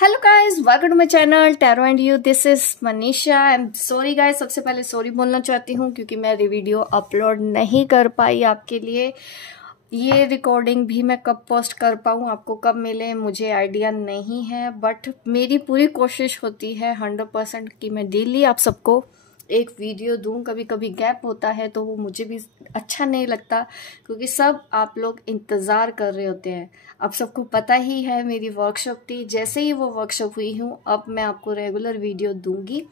Hello guys, welcome to my channel tarot and you. This is Manisha. I am sorry guys, सबसे पहले sorry बोलना चाहती हूँ क्योंकि मैं वीडियो अपलोड नहीं कर पाई आपके लिए। ये रिकॉर्डिंग भी मैं कब पोस्ट कर पाऊँ, आपको कब मिले, मुझे आइडिया नहीं है। बट मेरी पूरी कोशिश होती है 100% कि मैं डेली आप सबको एक वीडियो दूं। कभी कभी गैप होता है तो वो मुझे भी अच्छा नहीं लगता क्योंकि सब आप लोग इंतज़ार कर रहे होते हैं। अब सबको पता ही है मेरी वर्कशॉप थी, जैसे ही वो वर्कशॉप हुई हूँ अब मैं आपको रेगुलर वीडियो दूंगी।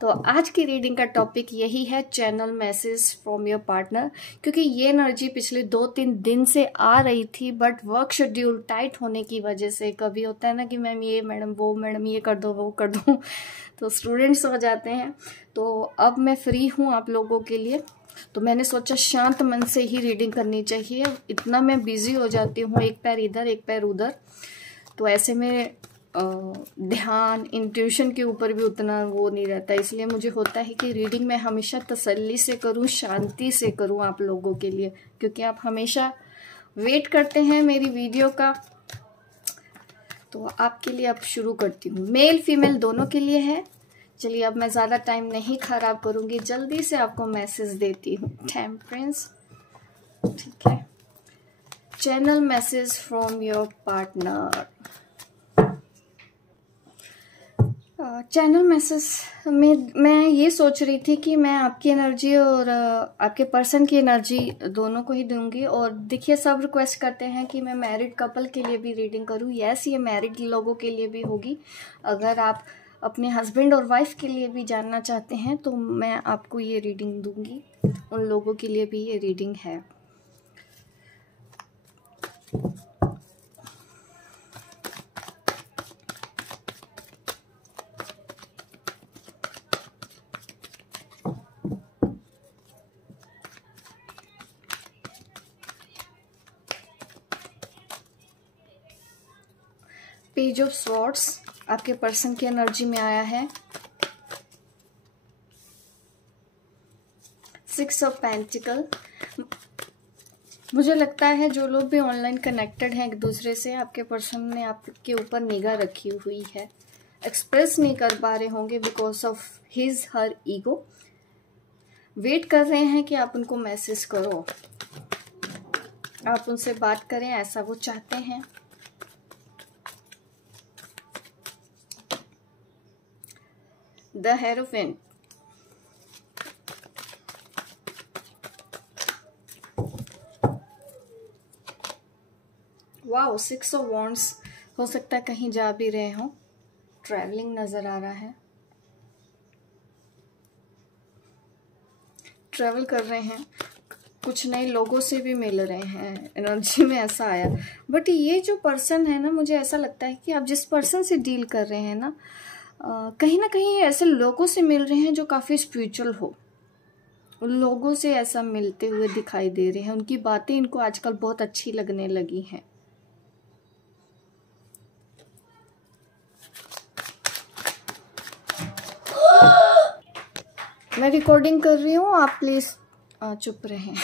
तो आज की रीडिंग का टॉपिक यही है, channel message from your partner. क्योंकि ये एनर्जी पिछले 2-3 दिन से आ रही थी बट वर्क शेड्यूल टाइट होने की वजह से, कभी होता है ना कि मैम ये, मैडम वो, मैडम ये कर दो, वो कर दो तो स्टूडेंट्स हो जाते हैं। तो अब मैं फ्री हूँ आप लोगों के लिए, तो मैंने सोचा शांत मन से ही रीडिंग करनी चाहिए। इतना मैं बिजी हो जाती हूँ, एक पैर इधर एक पैर उधर, तो ऐसे में ध्यान इंट्यूशन के ऊपर भी उतना वो नहीं रहता। इसलिए मुझे होता है कि रीडिंग मैं हमेशा तसल्ली से करूँ, शांति से करूँ आप लोगों के लिए, क्योंकि आप हमेशा वेट करते हैं मेरी वीडियो का। तो आपके लिए अब शुरू करती हूँ, मेल फीमेल दोनों के लिए है। चलिए अब मैं ज़्यादा टाइम नहीं खराब करूँगी, जल्दी से आपको मैसेज देती हूँ। टेम्परेंस, ठीक है। Channel message from your partner. Channel message में मैं ये सोच रही थी कि मैं आपकी एनर्जी और आपके पर्सन की एनर्जी दोनों को ही दूंगी। और देखिए, सब रिक्वेस्ट करते हैं कि मैं मैरिड कपल के लिए भी रीडिंग करूं। यस, ये मैरिड लोगों के लिए भी होगी। अगर आप अपने हस्बैंड और वाइफ के लिए भी जानना चाहते हैं तो मैं आपको ये रीडिंग दूंगी, उन लोगों के लिए भी ये रीडिंग है। पेज ऑफ स्वॉर्ड्स आपके पर्सन की एनर्जी में आया है। 6 ऑफ पेंटिकल। मुझे लगता है जो लोग भी ऑनलाइन कनेक्टेड हैं एक दूसरे से, आपके पर्सन ने आपके ऊपर निगाह रखी हुई है। एक्सप्रेस नहीं कर पा रहे होंगे because of his her ego. Wait कर रहे हैं कि आप उनको मैसेज करो, आप उनसे बात करें, ऐसा वो चाहते हैं। The hierophant, wow, 6 of wands. हो सकता है कहीं जा भी रहे हो, ट्रैवलिंग नजर आ रहा है, ट्रैवल कर रहे हैं, कुछ नए लोगों से भी मिल रहे हैं, एनर्जी में ऐसा आया। बट ये जो पर्सन है ना, मुझे ऐसा लगता है कि आप जिस पर्सन से डील कर रहे हैं ना कहीं ऐसे लोगों से मिल रहे हैं जो काफ़ी स्पिरिचुअल हो। उन लोगों से ऐसा मिलते हुए दिखाई दे रहे हैं, उनकी बातें इनको आजकल बहुत अच्छी लगने लगी हैं। मैं रिकॉर्डिंग कर रही हूँ, आप प्लीज चुप रहें।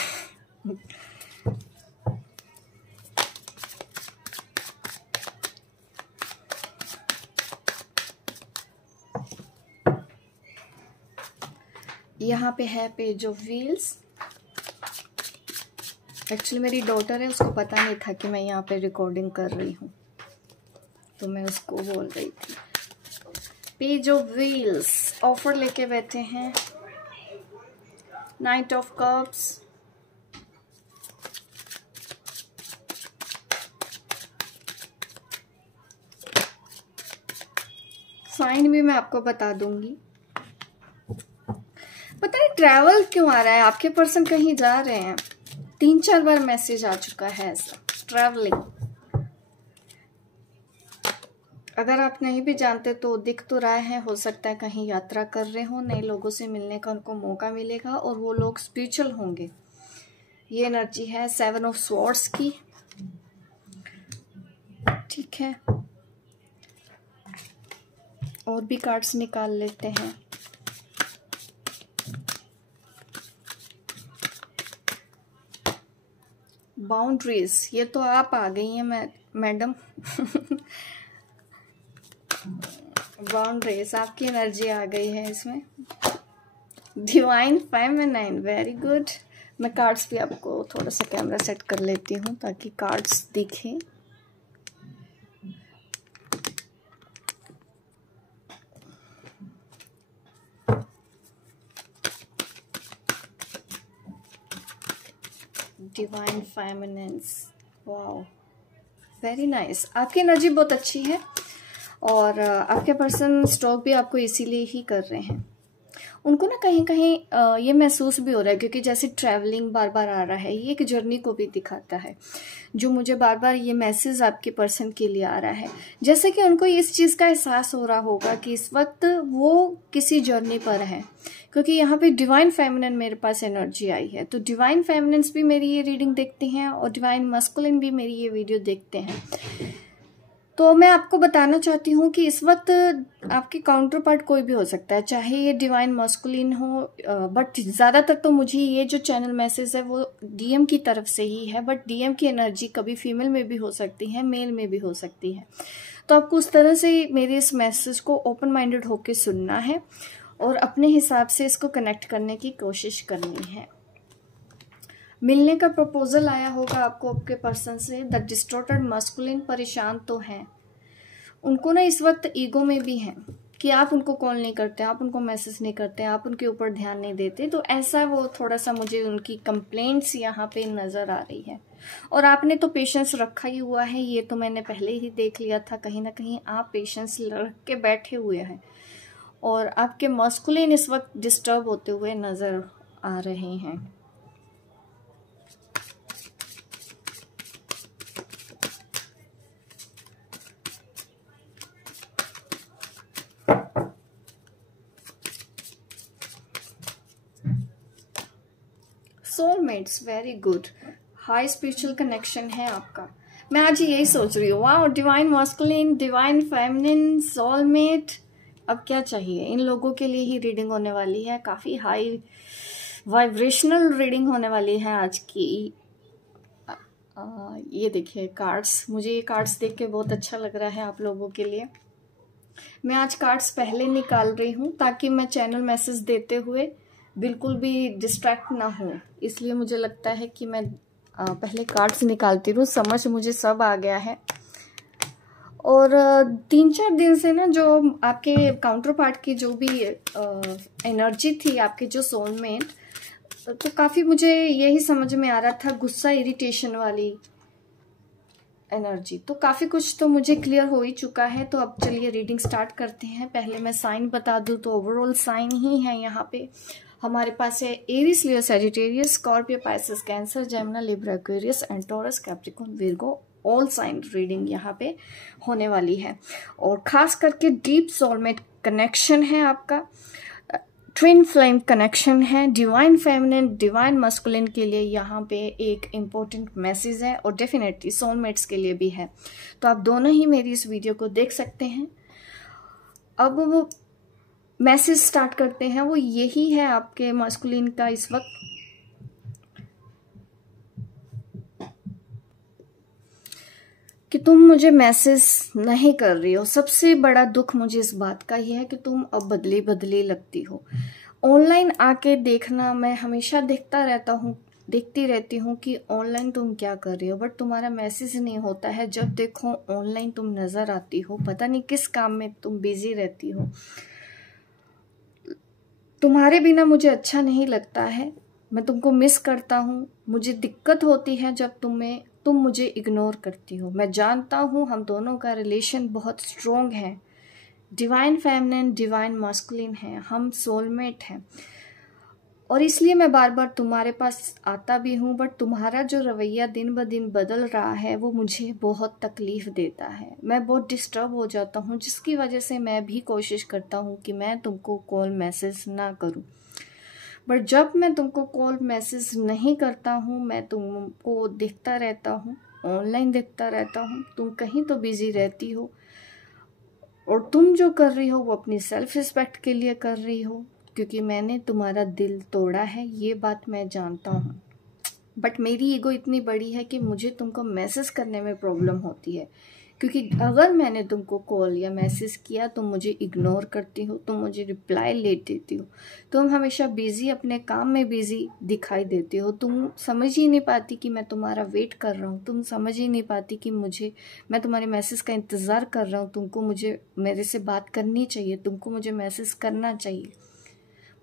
यहाँ पे है पेज ऑफ व्हील्स। एक्चुअली मेरी डॉटर है, उसको पता नहीं था कि मैं यहाँ पे रिकॉर्डिंग कर रही हूँ, तो मैं उसको बोल रही थी। पेज ऑफ व्हील्स ऑफर लेके बैठे हैं। नाइट ऑफ कप्स, साइन भी मैं आपको बता दूंगी। पता नहीं ट्रैवल क्यों आ रहा है, आपके पर्सन कहीं जा रहे हैं। 3-4 बार मैसेज आ चुका है ऐसा, ट्रैवलिंग। अगर आप नहीं भी जानते तो दिख तो रहा है, हो सकता है कहीं यात्रा कर रहे हो, नए लोगों से मिलने का उनको मौका मिलेगा और वो लोग स्पिरिचुअल होंगे। ये एनर्जी है 7 ऑफ स्वॉर्ड्स की, ठीक है। और भी कार्ड्स निकाल लेते हैं। बाउंड्रीज, ये तो आप आ गई हैं मैडम। बाउंड्रीज, आपकी एनर्जी आ गई है इसमें। Divine feminine, very good. मैं कार्ड्स भी आपको थोड़ा सा कैमरा सेट कर लेती हूँ ताकि कार्ड्स दिखें। Divine feminines, wow, very nice. आपकी एनर्जी बहुत अच्छी है और आपके पर्सन स्टॉक भी आपको इसीलिए ही कर रहे हैं। उनको ना कहीं कहीं ये महसूस भी हो रहा है, क्योंकि जैसे ट्रैवलिंग बार बार आ रहा है, ये एक जर्नी को भी दिखाता है। जो मुझे बार बार ये मैसेज आपके पर्सन के लिए आ रहा है, जैसे कि उनको इस चीज़ का एहसास हो रहा होगा कि इस वक्त वो किसी जर्नी पर है, क्योंकि यहाँ पे डिवाइन फेमिनिन मेरे पास एनर्जी आई है। तो डिवाइन फेमिनिन्स भी मेरी ये रीडिंग देखते हैं और डिवाइन मस्कुलिन भी मेरी ये वीडियो देखते हैं। तो मैं आपको बताना चाहती हूँ कि इस वक्त आपके काउंटर पार्ट कोई भी हो सकता है, चाहे ये डिवाइन मस्कुलिन हो, बट ज़्यादातर तो मुझे ये जो चैनल मैसेज है वो डीएम की तरफ से ही है। बट डीएम की एनर्जी कभी फीमेल में भी हो सकती है, मेल में भी हो सकती है। तो आपको उस तरह से मेरे इस मैसेज को ओपन माइंडेड होकर सुनना है और अपने हिसाब से इसको कनेक्ट करने की कोशिश करनी है। मिलने का प्रपोजल आया होगा आपको आपके पर्सन से। द डिस्टॉर्टेड मस्कुलिन परेशान तो हैं, उनको ना इस वक्त ईगो में भी हैं कि आप उनको कॉल नहीं करते, आप उनको मैसेज नहीं करते, आप उनके ऊपर ध्यान नहीं देते। तो ऐसा वो थोड़ा सा मुझे उनकी कंप्लेंट्स यहाँ पे नजर आ रही है। और आपने तो पेशेंस रखा ही हुआ है, ये तो मैंने पहले ही देख लिया था। कहीं ना कहीं आप पेशेंस रख के बैठे हुए हैं और आपके मस्कुलिन इस वक्त डिस्टर्ब होते हुए नजर आ रहे हैं। Soulmates, very good. High spiritual connection है आपका। मैं आज यही सोच रही हूँ, वाह, divine masculine, divine feminine, soulmate, अब क्या चाहिए। इन लोगों के लिए ही रीडिंग होने वाली है, काफी हाई वाइब्रेशनल रीडिंग होने वाली है आज की। ये देखिए कार्ड्स, मुझे ये कार्ड्स देख के बहुत अच्छा लग रहा है आप लोगों के लिए। मैं आज कार्ड्स पहले निकाल रही हूँ ताकि मैं चैनल मैसेज देते हुए बिल्कुल भी डिस्ट्रैक्ट ना हो, इसलिए मुझे लगता है कि मैं पहले कार्ड्स निकालती हूँ। समझ मुझे सब आ गया है। और 3-4 दिन से ना जो आपके काउंटर पार्ट की जो भी एनर्जी थी, आपके जो सोलमेट, तो काफ़ी मुझे यही समझ में आ रहा था, गुस्सा, इरिटेशन वाली एनर्जी। तो काफ़ी कुछ तो मुझे क्लियर हो ही चुका है। तो अब चलिए रीडिंग स्टार्ट करते हैं। पहले मैं साइन बता दूं तो ओवरऑल साइन ही है यहाँ पे। हमारे पास है Aries, Leo, Sagittarius, Scorpio, Pisces, Cancer, Gemini, Libra, Aquarius and Taurus, Capricorn, Virgo, all sign reading यहाँ पे होने वाली है। और खास करके डीप सोलमेट कनेक्शन है आपका, ट्विन फ्लेम कनेक्शन है, डिवाइन फेमिनिन, डिवाइन मस्कुलिन के लिए यहाँ पे एक इम्पोर्टेंट मैसेज है और डेफिनेटली सोलमेट्स के लिए भी है। तो आप दोनों ही मेरी इस वीडियो को देख सकते हैं। अब वो मैसेज स्टार्ट करते हैं, वो यही है आपके मस्कुलिन का इस वक्त। कि तुम मुझे मैसेज नहीं कर रही हो। सबसे बड़ा दुख मुझे इस बात का ही है कि तुम अब बदली बदली लगती हो। ऑनलाइन आके देखना, मैं हमेशा देखती रहती हूँ कि ऑनलाइन तुम क्या कर रही हो, बट तुम्हारा मैसेज नहीं होता है। जब देखो ऑनलाइन तुम नजर आती हो, पता नहीं किस काम में तुम बिजी रहती हो। तुम्हारे बिना मुझे अच्छा नहीं लगता है, मैं तुमको मिस करता हूँ। मुझे दिक्कत होती है जब तुम मुझे इग्नोर करती हो। मैं जानता हूँ हम दोनों का रिलेशन बहुत स्ट्रोंग है, डिवाइन फेमिनिन, डिवाइन मस्कुलिन है, हम सोलमेट हैं। और इसलिए मैं बार बार तुम्हारे पास आता भी हूँ, बट तुम्हारा जो रवैया दिन ब दिन बदल रहा है वो मुझे बहुत तकलीफ देता है। मैं बहुत डिस्टर्ब हो जाता हूँ, जिसकी वजह से मैं भी कोशिश करता हूँ कि मैं तुमको कॉल मैसेज ना करूँ। बट जब मैं तुमको कॉल मैसेज नहीं करता हूँ, मैं तुमको देखता रहता हूँ, ऑनलाइन देखता रहता हूँ, तुम कहीं तो बिजी रहती हो। और तुम जो कर रही हो वो अपनी सेल्फ रिस्पेक्ट के लिए कर रही हो, क्योंकि मैंने तुम्हारा दिल तोड़ा है, ये बात मैं जानता हूँ। बट मेरी ईगो इतनी बड़ी है कि मुझे तुमको मैसेज करने में प्रॉब्लम होती है, क्योंकि अगर मैंने तुमको कॉल या मैसेज किया तुम मुझे इग्नोर करती हो, तुम मुझे रिप्लाई लेट देती हो, तुम हमेशा बिजी, अपने काम में बिजी दिखाई देती हो, तुम समझ ही नहीं पाती कि मैं तुम्हारा वेट कर रहा हूँ, तुम समझ ही नहीं पाती कि मैं तुम्हारे मैसेज का इंतज़ार कर रहा हूँ, तुमको मुझे मेरे से बात करनी चाहिए, तुमको मुझे मैसेज करना चाहिए।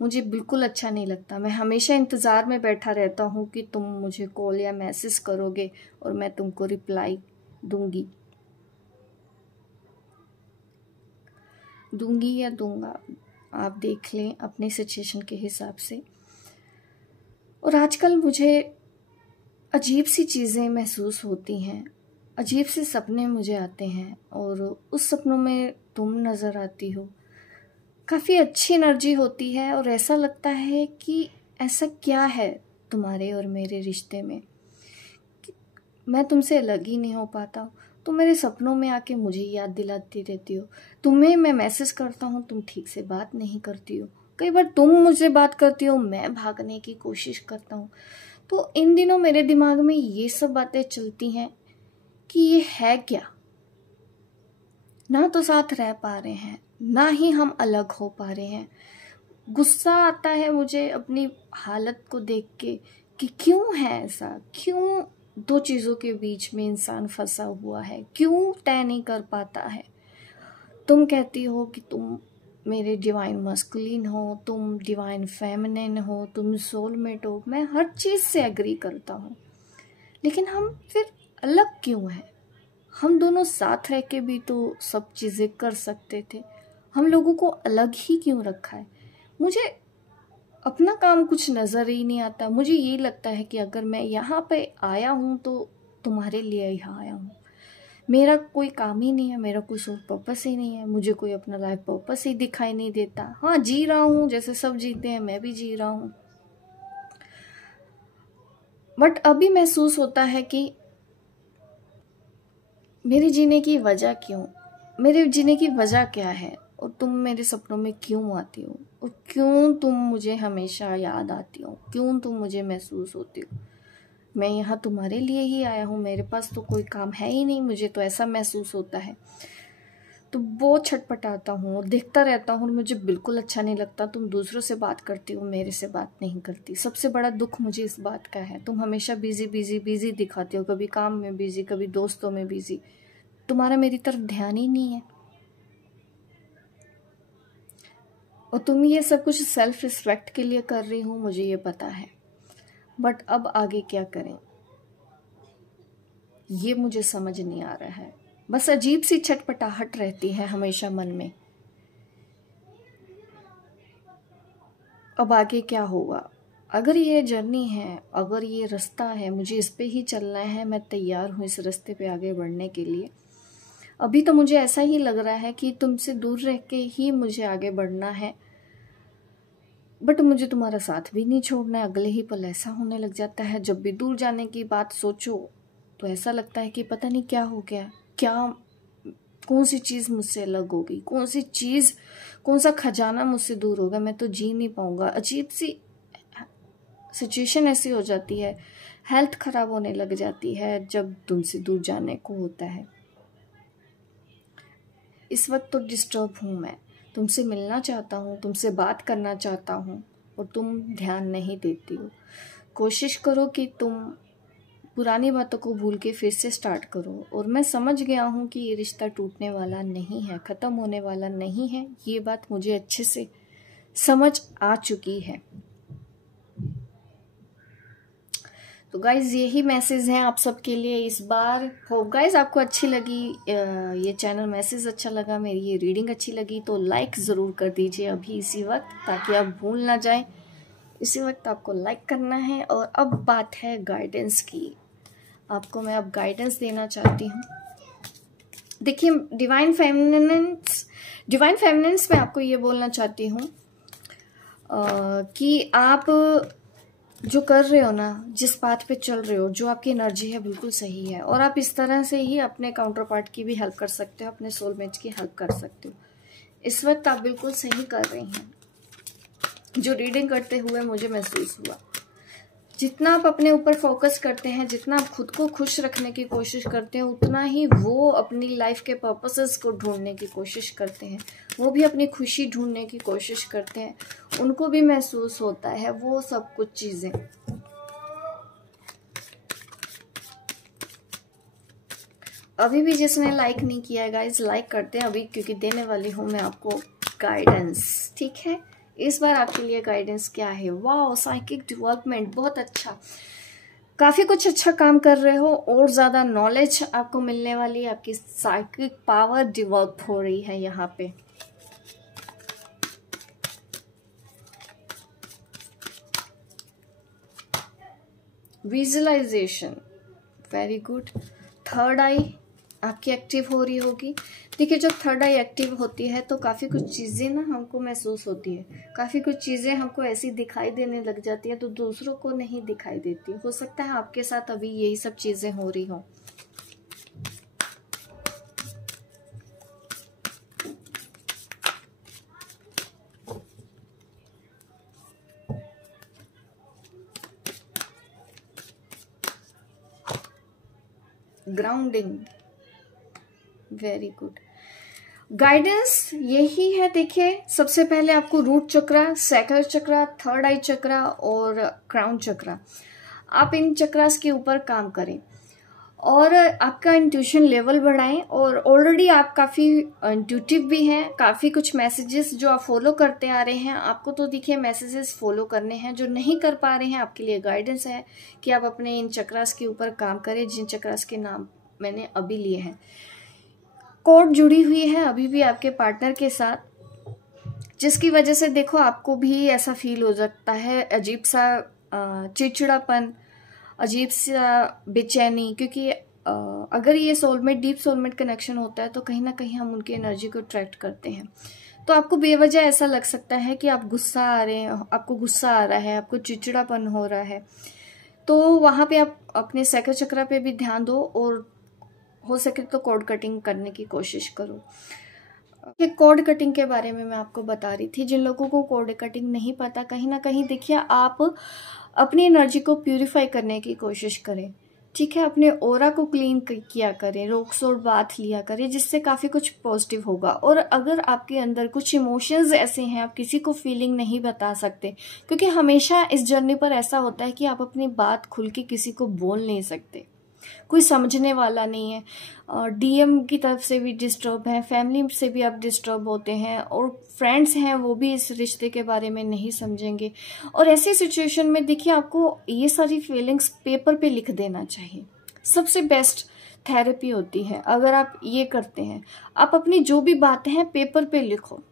मुझे बिल्कुल अच्छा नहीं लगता। मैं हमेशा इंतज़ार में बैठा रहता हूँ कि तुम मुझे कॉल या मैसेज करोगे और मैं तुमको रिप्लाई दूंगी या दूंगा, आप देख लें अपने सिचुएशन के हिसाब से। और आजकल मुझे अजीब सी चीज़ें महसूस होती हैं, अजीब से सपने मुझे आते हैं और उस सपनों में तुम नज़र आती हो। काफ़ी अच्छी एनर्जी होती है और ऐसा लगता है कि ऐसा क्या है तुम्हारे और मेरे रिश्ते में कि मैं तुमसे अलग ही नहीं हो पाता। तुम मेरे सपनों में आके मुझे याद दिलाती रहती हो, तुम्हें मैं मैसेज करता हूँ तुम ठीक से बात नहीं करती हो, कई बार तुम मुझसे बात करती हो मैं भागने की कोशिश करता हूँ। तो इन दिनों मेरे दिमाग में ये सब बातें चलती हैं कि ये है क्या, ना तो साथ रह पा रहे हैं ना ही हम अलग हो पा रहे हैं। गुस्सा आता है मुझे अपनी हालत को देख के कि क्यों है ऐसा, क्यों दो चीज़ों के बीच में इंसान फंसा हुआ है, क्यों तय नहीं कर पाता है। तुम कहती हो कि तुम मेरे डिवाइन मस्कुलिन हो, तुम डिवाइन फेमिनिन हो, तुम सोलमेट हो, मैं हर चीज़ से एग्री करता हूँ, लेकिन हम फिर अलग क्यों हैं? हम दोनों साथ रह के भी तो सब चीज़ें कर सकते थे, हम लोगों को अलग ही क्यों रखा है? मुझे अपना काम कुछ नज़र ही नहीं आता। मुझे ये लगता है कि अगर मैं यहाँ पे आया हूँ तो तुम्हारे लिए यहाँ आया हूँ, मेरा कोई काम ही नहीं है, मेरा कोई सोल पर्पस ही नहीं है, मुझे कोई अपना लाइफ पर्पस ही दिखाई नहीं देता। हाँ, जी रहा हूँ जैसे सब जीते हैं, मैं भी जी रहा हूँ, बट अभी महसूस होता है कि मेरे जीने की वजह क्यों, मेरे जीने की वजह क्या है, और तुम मेरे सपनों में क्यों आती हो, और क्यों तुम मुझे हमेशा याद आती हो, क्यों तुम मुझे महसूस होती हो। मैं यहाँ तुम्हारे लिए ही आया हूँ, मेरे पास तो कोई काम है ही नहीं, मुझे तो ऐसा महसूस होता है। तो बहुत छटपटाता हूँ और देखता रहता हूँ, मुझे बिल्कुल अच्छा नहीं लगता। तुम दूसरों से बात करती हो, मेरे से बात नहीं करती। सबसे बड़ा दुख मुझे इस बात का है, तुम हमेशा बिजी बिजी बिजी दिखाती हो, कभी काम में बिजी, कभी दोस्तों में बिजी, तुम्हारा मेरी तरफ ध्यान ही नहीं है। और तुम ये सब कुछ सेल्फ रिस्पेक्ट के लिए कर रही हो, मुझे ये पता है, बट अब आगे क्या करें ये मुझे समझ नहीं आ रहा है। बस अजीब सी छटपटाहट रहती है हमेशा मन में, अब आगे क्या होगा। अगर ये जर्नी है, अगर ये रास्ता है, मुझे इस पे ही चलना है, मैं तैयार हूँ इस रास्ते पे आगे बढ़ने के लिए। अभी तो मुझे ऐसा ही लग रहा है कि तुमसे दूर रह के ही मुझे आगे बढ़ना है, बट मुझे तुम्हारा साथ भी नहीं छोड़ना है। अगले ही पल ऐसा होने लग जाता है, जब भी दूर जाने की बात सोचो तो ऐसा लगता है कि पता नहीं क्या हो गया, क्या कौन सी चीज़ मुझसे अलग हो गई, कौन सी चीज़, कौन सा खजाना मुझसे दूर होगा, मैं तो जी नहीं पाऊंगा। अजीब सी सिचुएशन ऐसी हो जाती है, हेल्थ खराब होने लग जाती है जब तुमसे दूर जाने को होता है। इस वक्त तो डिस्टर्ब हूँ, मैं तुमसे मिलना चाहता हूँ, तुमसे बात करना चाहता हूँ और तुम ध्यान नहीं देती हो। कोशिश करो कि तुम पुरानी बातों को भूल के फिर से स्टार्ट करो। और मैं समझ गया हूँ कि ये रिश्ता टूटने वाला नहीं है, ख़त्म होने वाला नहीं है, ये बात मुझे अच्छे से समझ आ चुकी है। तो गाइज यही मैसेज है आप सबके लिए इस बार। होप गाइज आपको अच्छी लगी ये चैनल, मैसेज अच्छा लगा, मेरी ये रीडिंग अच्छी लगी तो लाइक ज़रूर कर दीजिए अभी इसी वक्त, ताकि आप भूल ना जाएं। इसी वक्त आपको लाइक करना है। और अब बात है गाइडेंस की, आपको मैं अब गाइडेंस देना चाहती हूँ। देखिए डिवाइन फेमिनिन्स में आपको ये बोलना चाहती हूँ कि आप जो कर रहे हो ना, जिस पाथ पे चल रहे हो, जो आपकी एनर्जी है बिल्कुल सही है, और आप इस तरह से ही अपने काउंटर पार्ट की भी हेल्प कर सकते हो, अपने सोलमेट की हेल्प कर सकते हो। इस वक्त आप बिल्कुल सही कर रही हैं, जो रीडिंग करते हुए मुझे महसूस हुआ। जितना आप अपने ऊपर फोकस करते हैं, जितना आप खुद को खुश रखने की कोशिश करते हैं, उतना ही वो अपनी लाइफ के पर्पसेस को ढूंढने की कोशिश करते हैं। वो भी अपनी खुशी ढूंढने की कोशिश करते हैं, उनको भी महसूस होता है वो सब कुछ चीज़ें। अभी भी जिसने लाइक नहीं किया है गाइज, लाइक करते हैं अभी, क्योंकि देने वाली हूँ मैं आपको गाइडेंस। ठीक है, इस बार आपके लिए गाइडेंस क्या है? वाह, साइकिक डेवलपमेंट, बहुत अच्छा, काफी कुछ अच्छा काम कर रहे हो और ज्यादा नॉलेज आपको मिलने वाली है, आपकी साइकिक पावर डेवलप हो रही है यहाँ पे। Visualisation, very good. Third eye आपकी एक्टिव हो रही होगी। देखिए, जब थर्ड आई एक्टिव होती है तो काफ़ी कुछ चीज़ें ना हमको महसूस होती है, काफ़ी कुछ चीज़ें हमको ऐसी दिखाई देने लग जाती है तो दूसरों को नहीं दिखाई देती। हो सकता है आपके साथ अभी यही सब चीज़ें हो रही हो। Grounding, very good. गाइडेंस यही है। देखिए, सबसे पहले आपको रूट चक्रा, सैक्रल चक्रा, थर्ड आई चक्रा और क्राउन चक्रा, आप इन चक्रास के ऊपर काम करें और आपका इंट्यूशन लेवल बढ़ाएं। और ऑलरेडी आप काफ़ी इंट्यूटिव भी हैं, काफ़ी कुछ मैसेजेस जो आप फॉलो करते आ रहे हैं, आपको तो देखिए मैसेजेस फॉलो करने हैं। जो नहीं कर पा रहे हैं, आपके लिए गाइडेंस है कि आप अपने इन चक्रास के ऊपर काम करें, जिन चक्रास के नाम मैंने अभी लिए हैं। कोड जुड़ी हुई है अभी भी आपके पार्टनर के साथ, जिसकी वजह से देखो आपको भी ऐसा फील हो सकता है, अजीब सा चिड़चिड़ापन, अजीब सा बेचैनी, क्योंकि अगर ये सोलमेट, डीप सोलमेट कनेक्शन होता है तो कहीं ना कहीं हम उनकी एनर्जी को अट्रैक्ट करते हैं। तो आपको बेवजह ऐसा लग सकता है कि आप गुस्सा आ रहे हैं, आपको गुस्सा आ रहा है, आपको चिड़चिड़ापन हो रहा है। तो वहां पे आप अपने सैक्रल चक्र पे भी ध्यान दो और हो सके तो कॉर्ड कटिंग करने की कोशिश करो। ये कॉर्ड कटिंग के बारे में मैं आपको बता रही थी। जिन लोगों को कॉर्ड कटिंग नहीं पता, कहीं ना कहीं देखिए आप अपनी एनर्जी को प्यूरिफाई करने की कोशिश करें। ठीक है, अपने ऑरा को क्लीन किया करें, रॉक सॉल्ट बाथ लिया करें, जिससे काफ़ी कुछ पॉजिटिव होगा। और अगर आपके अंदर कुछ इमोशंस ऐसे हैं, आप किसी को फीलिंग नहीं बता सकते, क्योंकि हमेशा इस जर्नी पर ऐसा होता है कि आप अपनी बात खुल के किसी को बोल नहीं सकते, कोई समझने वाला नहीं है। डीएम की तरफ से भी डिस्टर्ब है, फैमिली से भी आप डिस्टर्ब होते हैं, और फ्रेंड्स हैं वो भी इस रिश्ते के बारे में नहीं समझेंगे। और ऐसी सिचुएशन में देखिए आपको ये सारी फीलिंग्स पेपर पे लिख देना चाहिए। सबसे बेस्ट थेरेपी होती है अगर आप ये करते हैं, आप अपनी जो भी बातें हैं पेपर पे लिखो।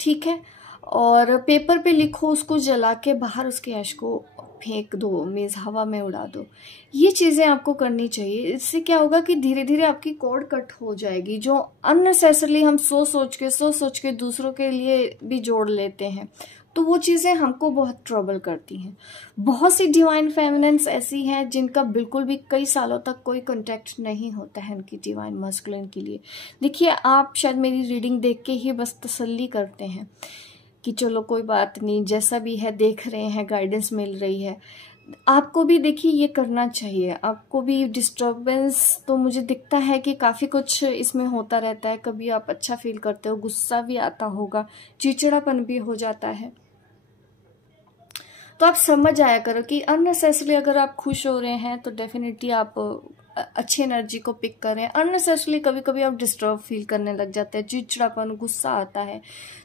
ठीक है, और पेपर पे लिखो, उसको जला के बाहर उसके ऐश को फेंक दो, मीन्स हवा में उड़ा दो। ये चीजें आपको करनी चाहिए। इससे क्या होगा कि धीरे धीरे आपकी कॉर्ड कट हो जाएगी। जो अननेसेसरली हम सोच सोच के दूसरों के लिए भी जोड़ लेते हैं, तो वो चीजें हमको बहुत ट्रबल करती हैं। बहुत सी डिवाइन फेमिनिन्स ऐसी हैं जिनका बिल्कुल भी कई सालों तक कोई कांटेक्ट नहीं होता है उनकी डिवाइन मस्कुलिन के लिए। देखिए, आप शायद मेरी रीडिंग देख के ही बस तसल्ली करते हैं कि चलो कोई बात नहीं, जैसा भी है देख रहे हैं, गाइडेंस मिल रही है। आपको भी देखिए ये करना चाहिए। आपको भी डिस्टर्बेंस तो मुझे दिखता है कि काफ़ी कुछ इसमें होता रहता है। कभी आप अच्छा फील करते हो, गुस्सा भी आता होगा, चिड़चिड़ापन भी हो जाता है। तो आप समझ आया करो कि अननेसेसरली अगर आप खुश हो रहे हैं तो डेफिनेटली आप अच्छी एनर्जी को पिक करें। अननेसेसरली कभी कभी आप डिस्टर्ब फील करने लग जाते हैं, चिड़चिड़ापन, गुस्सा आता है,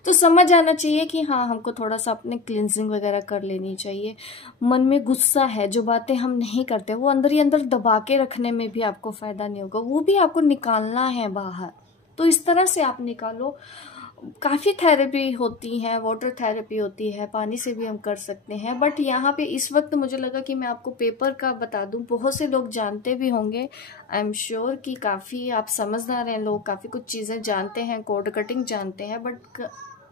तो समझ आना चाहिए कि हाँ, हमको थोड़ा सा अपने क्लिनजिंग वगैरह कर लेनी चाहिए। मन में गुस्सा है, जो बातें हम नहीं करते वो अंदर ही अंदर दबा के रखने में भी आपको फायदा नहीं होगा, वो भी आपको निकालना है बाहर। तो इस तरह से आप निकालो। काफ़ी थेरेपी होती है, वाटर थेरेपी होती है, पानी से भी हम कर सकते हैं। बट यहाँ पे इस वक्त मुझे लगा कि मैं आपको पेपर का बता दूं। बहुत से लोग जानते भी होंगे, आई एम श्योर कि काफ़ी आप समझदार हैं लोग, काफ़ी कुछ चीज़ें जानते हैं, कॉर्ड कटिंग जानते हैं। बट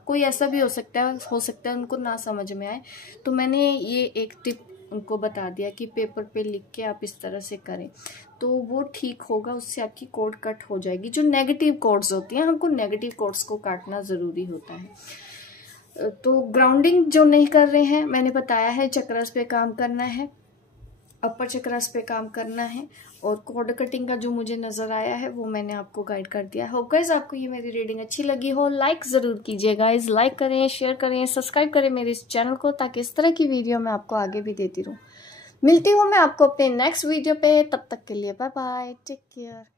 कोई ऐसा भी हो सकता है उनको ना समझ में आए, तो मैंने ये एक टिप उनको बता दिया कि पेपर पे लिख के आप इस तरह से करें तो वो ठीक होगा। उससे आपकी कॉर्ड कट हो जाएगी। जो नेगेटिव कॉर्ड्स होती हैं, हमको नेगेटिव कॉर्ड्स को काटना ज़रूरी होता है। तो ग्राउंडिंग जो नहीं कर रहे हैं, मैंने बताया है चक्रस पे काम करना है, अपर चक्रस पे काम करना है, और कॉर्ड कटिंग का जो मुझे नजर आया है वो मैंने आपको गाइड कर दिया है। होप गाइस आपको ये मेरी रीडिंग अच्छी लगी हो। लाइक जरूर कीजिए गाइस, लाइक करें, शेयर करें, सब्सक्राइब करें मेरे इस चैनल को, ताकि इस तरह की वीडियो मैं आपको आगे भी देती रहूं। मिलती हूँ मैं आपको अपने नेक्स्ट वीडियो पे, तब तक के लिए बाय बाय, टेक केयर।